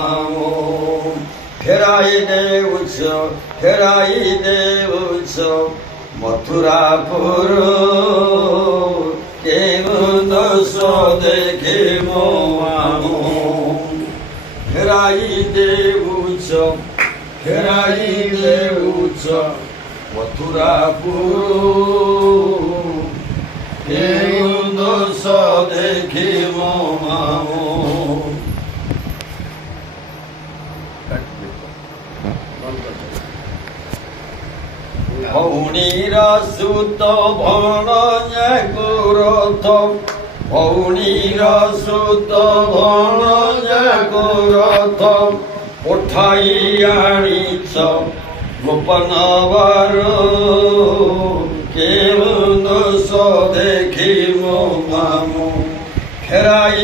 মামো ফেরাই দেউছ মথুরাপুর কেমন দেখে মামো ফেরাই দেউছ মথুরাপুর কেমন দেখে মামো ভৌণীর সুত ভণ গুরথ ভৌণীর সুত ভণ গুরথ উঠাই আনিছ গোপন বার কেমন দেখি মামু ফেরাই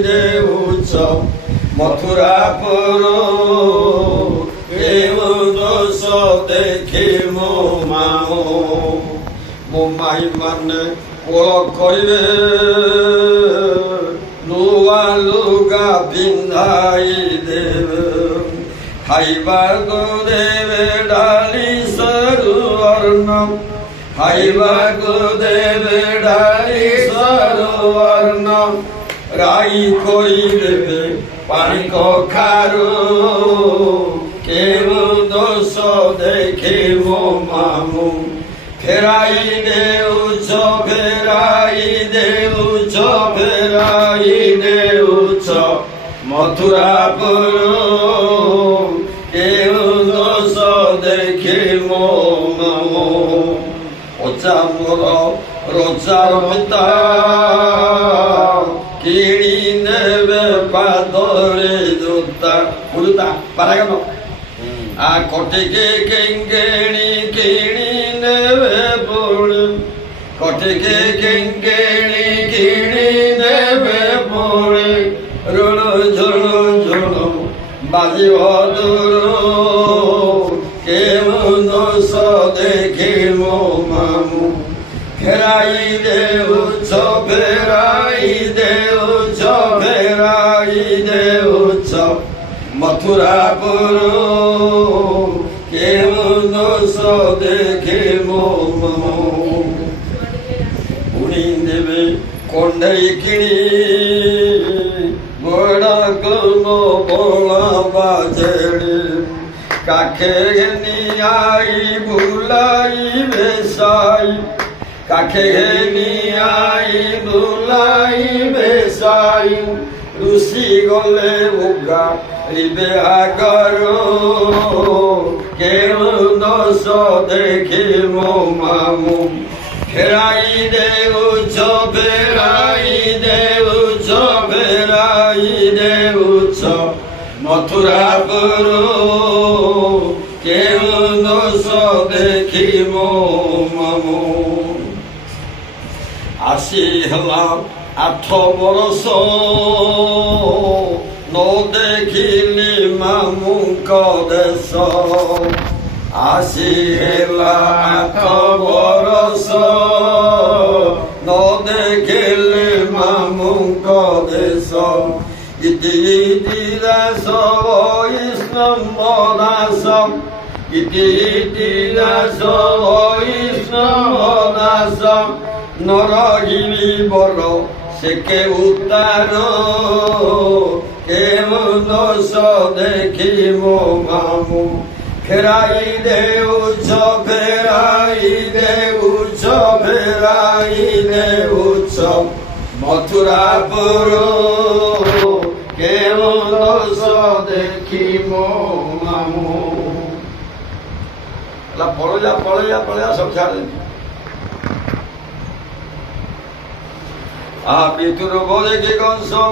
দেউছ মথুরাপুর কেমন দেখি মামু মাই মানে কোল করিবে লুয়া লুগা পিন্ধাই দেবে খাইবাকু দেবে ডালি সরু অর্ণ খাইবাকু দেবে ডালি সরু অর্ণ রাই করি দেবে পানি কখারু কেমন দেখে মামু ফেরাই দেউছ মথুরাপুর কেমন দেখে মামু ওচা মোর রোচার পিতা কিনি নেবে পাদরে জুতা বুঝুতা পারা গেল আর কটিকে কেঙ্গেণী কিনি নেবে পুড়ি কটিকে কেঙ্গেণী কিনি নেবে পুড়ি রুণ ঝুণ বাজিব দূর কেমন দেখি মামু ফেরাই দেউছ মথুরাপুর কেমন দেখি মামু উনি দেবে কন্ডাই কিনি গোড়া কর্ম বলা বাজেড়ে কাখে নিয়াই বুলাই বেসাই কাখে নিয়াই বুলাই বেসাই ঋষি গলে উগা রিবে আগর কেমন দেখি মামু ফেরাই দেউছ মথুরাপুর কেমন দেখি মামু আসি হেলা 8 বরষ ন দেখিলি মামুଙ୍କ দেশ আসি হেলা 8 বরষ ন দেখিলি মামুଙ୍କ দেশ ইতি দাস বৈষ্ণব দাস ইতি দাস বৈষ্ণব দাস নরগিরি বর সেকে উত্তার কেমন দেখি মামু ফেরাই দেউছ মথুরাপুর কেমন দেখি মামু পড়ে যা সব ছাড়ে আপনি তোর বলে কে কনসম